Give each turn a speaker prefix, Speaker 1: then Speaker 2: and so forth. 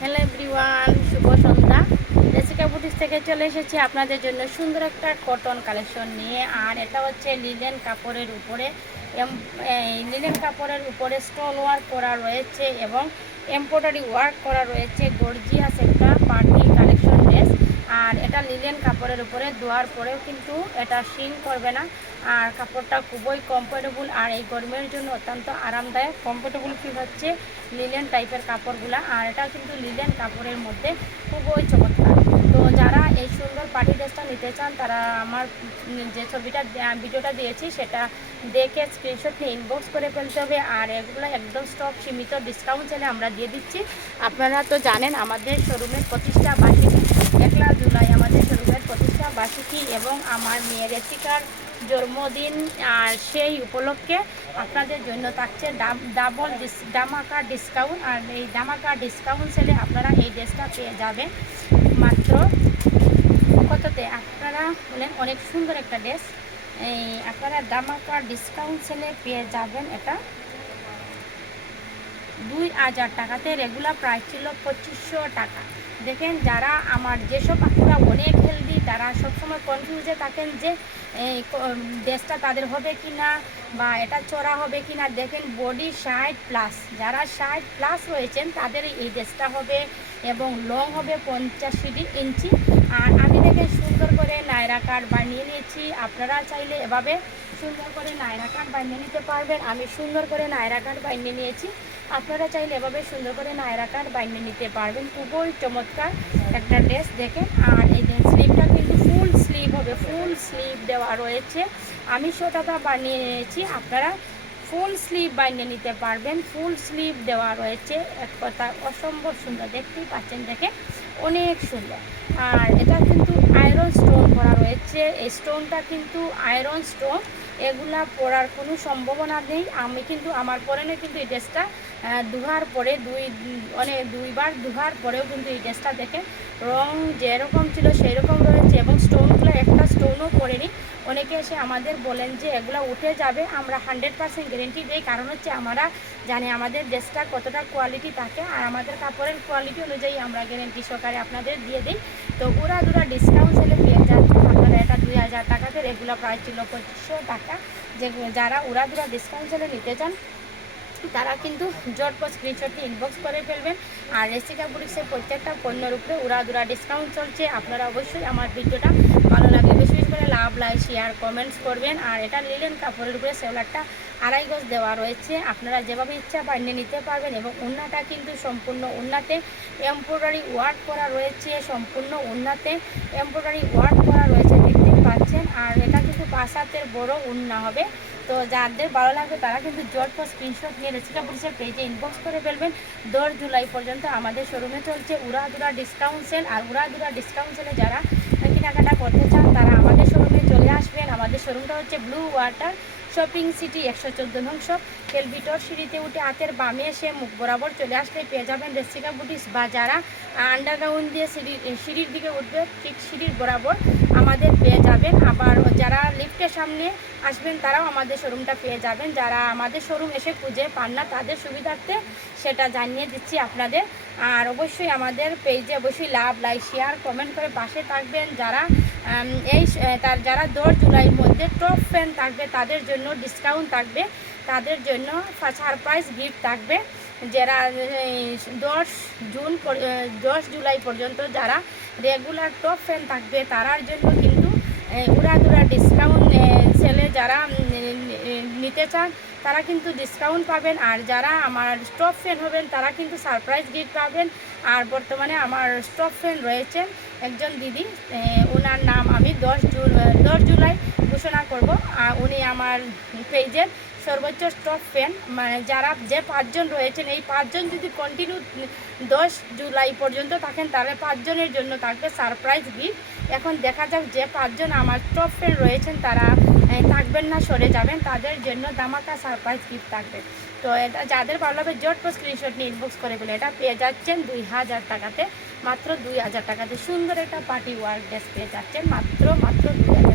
Speaker 1: Hello everyone, শুভ সন্ধ্যা। Rasika boutique থেকে চলে এসেছি আপনাদের জন্য সুন্দর একটা কটন কালেকশন নিয়ে। আর এটা হচ্ছে লিলেন কাপড়ের উপরে লিলেন কাপড়ের উপরে স্টল ওয়ার্ক করা রয়েছে এবং এমব্রয়ডারি ওয়ার্ক করা রয়েছে। গর্জিয়াস একটা পার্টি কালেকশন ড্রেস আর এটা লিলেন কাপড়ের উপরে ধোয়ার পরেও কিন্তু এটা শিং করবে না। আর কাপড়টা খুবই কমফোর্টেবল আর এই গরমের জন্য অত্যন্ত আরামদায়ক। কমফোর্টেবল ফিল হচ্ছে লিলেন টাইপের কাপড়গুলা। আর এটা কিন্তু লিলেন কাপড়ের মধ্যে খুবই চমৎকার। তো যারা এই সুন্দর পার্টি ড্রেসটা নিতে চান, তারা আমার যে ছবিটা ভিডিওটা দিয়েছি, সেটা দেখে স্ক্রিনশট নিয়ে ইনবক্স করে ফেলতে হবে। আর এগুলো একদম স্টক সীমিত ডিসকাউন্ট চাইলে আমরা দিয়ে দিচ্ছি। আপনারা তো জানেন, আমাদের শোরুমের প্রতিষ্ঠা বার্ষিকী একলা জুলাই আমাদের শোরুমের প্রতিষ্ঠা বার্ষিকী এবং আমার মেয়ের রেসিকার জন্মদিন, আর সেই উপলক্ষে আপনাদের জন্য থাকছে ডাব- ডাবল ডামাকা ডিসকাউন্ট, আর এই ডামাকা ডিসকাউন্ট সেলে আপনারা এই ড্রেসটা পেয়ে যাবেন। মাত্র কততে? আপনারা বলেন, অনেক সুন্দর একটা ড্রেস। এই আপনারা দামাকা ডিসকাউন্ট সেলে পেয়ে যাবেন এটা। দুই হাজার টাকাতে রেগুলার প্রাইস ছিল পঁচিশশো টাকা। দেখেন যারা আমার যেসব পাখিরা অনেক হেলদি তারা সবসময় কনফিউজে থাকেন যে এই ড্রেসটা তাদের হবে কি না বা এটা চড়া হবে কি না দেখেন বডি ষাট প্লাস যারা ষাট প্লাস রয়েছেন, তাদের এই ড্রেসটা হবে এবং লং হবে পঞ্চাশি ইঞ্চি। আর আমি দেখে সুন্দর করে নায়রা কার্ড বানিয়ে নিয়েছি। আপনারা চাইলে এভাবে সুন্দর করে নায়রা কার্ড বানিয়ে নিতে পারবেন। আমি সুন্দর করে নায়রা কার্ড বানিয়ে নিয়েছি। আপনারা চাইলে এভাবে সুন্দর করে নায়রা কার্ড বানিয়ে নিতে পারবেন। খুবই চমৎকার একটা ড্রেস দেখেন। আর এই স্লিভটা কিন্তু ফুল স্লিভ হবে। ফুল স্লিভ দেওয়া রয়েছে। আমি সেটা বানিয়ে নিয়েছি। আপনারা ফুল স্লিভ বানিয়ে নিতে পারবেন। ফুল স্লিভ দেওয়া রয়েছে। এক কথা, অসম্ভব সুন্দর। দেখতেই পাচ্ছেন দেখে অনেক সুন্দর। আর এটা কিন্তু আয়রন স্টোন করা রয়েছে। এই স্টোনটা কিন্তু আয়রন স্টোন এগুলা পরার কোনো সম্ভাবনা নেই। আমি কিন্তু, আমার পরনে কিন্তু এই ড্রেসটা দুহার পরে, দুই অনেক দুইবার দুহার পরেও কিন্তু এই ড্রেসটা দেখে রং যেরকম ছিল সেই রকম রয়েছে। এবং স্টোনগুলো একটা স্টোনও পড়েনি। অনেকে এসে আমাদের বলেন যে এগুলো উঠে যাবে, আমরা হান্ড্রেড পার্সেন্ট গ্যারেন্টি দিই। কারণ হচ্ছে আমরা জানি আমাদের ড্রেসটা কতটা কোয়ালিটি থাকে, আর আমাদের কাপড়ের কোয়ালিটি অনুযায়ী আমরা গ্যারেন্টি সহকারে আপনাদের দিয়ে দিই। তো ওরা দুরা ডিসকাউন্ট সেলে পেয়ে যাচ্ছেন। আপনারা এটা দুই হাজার টাকাতে রেগুলার প্রাইস ছিল পঁচিশশো টাকা। যে যারা ওরা দুরা ডিসকাউন্ট সেলে নিতে চান, তারা কিন্তু জটপট স্ক্রিনশটটি ইনবক্স করে ফেলবেন। আর রেসিকা বুটিক্সের প্রত্যেকটা পণ্যের উপরে উড়া দুরা ডিসকাউন্ট চলছে। আপনারা অবশ্যই আমার ভিডিওটা ভালো লাগে বেশি লাভ লাইক শেয়ার কমেন্টস করবেন। আর এটা লিলেন কাপড়ের উপরে সেওলারটা আড়াই গজ দেওয়া রয়েছে। আপনারা যেভাবে ইচ্ছা বানিয়ে নিতে পারবেন এবং উন্নাটা কিন্তু সম্পূর্ণ উন্নাতে এমব্রয়ডারি ওয়ার্ক করা রয়েছে, সম্পূর্ণ উন্নাতে এমব্রয়ডারি ওয়ার্ক করা রয়েছে দেখতে পাচ্ছেন। আর এটা কিন্তু হাতের বড় উন্না হবে। তো যাদের ভালো লাগবে তারা কিন্তু জটপট স্ক্রিনশট নিয়ে রেসিকা পুলিশের পেজে ইনবক্স করে ফেলবেন। দশ জুলাই পর্যন্ত আমাদের শোরুমে চলছে উড়াদুরা ডিসকাউন্ট সেল আর উড়াদুরা ডিসকাউন্ট সেলে যারা কেনাকাটা করতে চান, তারা আমাদের শোরুমে চলে আসবেন আমাদের শোরুমটা হচ্ছে ব্লু ওয়াটার শপিং সিটি একশো চোদ্দ শপ কেলভিটর সিঁড়িতে উঠে হাতের বামে এসে মুখ বরাবর চলে আসলে পেয়ে যাবেন রেসিকা বুটিস বা যারা আন্ডারগ্রাউন্ড দিয়ে সিঁড়ির সিঁড়ির দিকে উঠবে, ঠিক সিঁড়ির বরাবর। আমাদের পেয়ে যাবেন। আবার যারা লিফটের সামনে আসবেন, তারাও আমাদের শোরুমটা পেয়ে যাবেন। যারা আমাদের শোরুম এসে খুঁজে পান না, তাদের সুবিধার্থে সেটা জানিয়ে দিচ্ছি আপনাদের। আর অবশ্যই আমাদের পেজে অবশ্যই লাভ লাইক শেয়ার কমেন্ট করে পাশে থাকবেন। যারা এই, তার, যারা দশ জুলাইয়ের মধ্যে টপ ফ্যান থাকবে, তাদের জন্য ডিসকাউন্ট থাকবে। তাদের জন্য সারপ্রাইজ গিফট থাকবে। যারা দশ জুন দশ জুলাই পর্যন্ত যারা রেগুলার টপ ফ্যান থাকবে, তারার জন্য কিন্তু উড়াদুরা ডিসকাউন্ট সেলে যারা নিতে চান, তারা কিন্তু ডিসকাউন্ট পাবেন। আর যারা আমার স্টপ ফ্যান হবেন, তারা কিন্তু সারপ্রাইজ গিফট পাবেন। আর বর্তমানে আমার স্টপ ফ্যান রয়েছেন একজন দিদি ওনার নাম আমি দশ জুন দশ জুলাই ঘোষণা করব। উনি আমার পেজের সর্বোচ্চ স্টপ ফ্যান মানে যারা যে পাঁচজন রয়েছেন, এই পাঁচজন যদি কন্টিনিউ দশ জুলাই পর্যন্ত থাকেন, তাহলে পাঁচজনের জন্য থাকবে সারপ্রাইজ গিফট এখন দেখা যাক যে পাঁচজন আমার টপ ফ্যান রয়েছেন, তারা থাকবেন না, সরে যাবেন, তাদের জন্য দামাকা সারপ্রাইজ গিফট থাকবে। তো এটা যাদের ভালো হবে জট পর স্ক্রিনশট নিয়ে ইনবক্স করে বলে এটা পেয়ে যাচ্ছেন দুই হাজার টাকাতে, মাত্র দুই হাজার টাকাতে। সুন্দর একটা পার্টি ওয়ার্ক ড্রেস পেয়ে যাচ্ছেন, মাত্র মাত্র দুই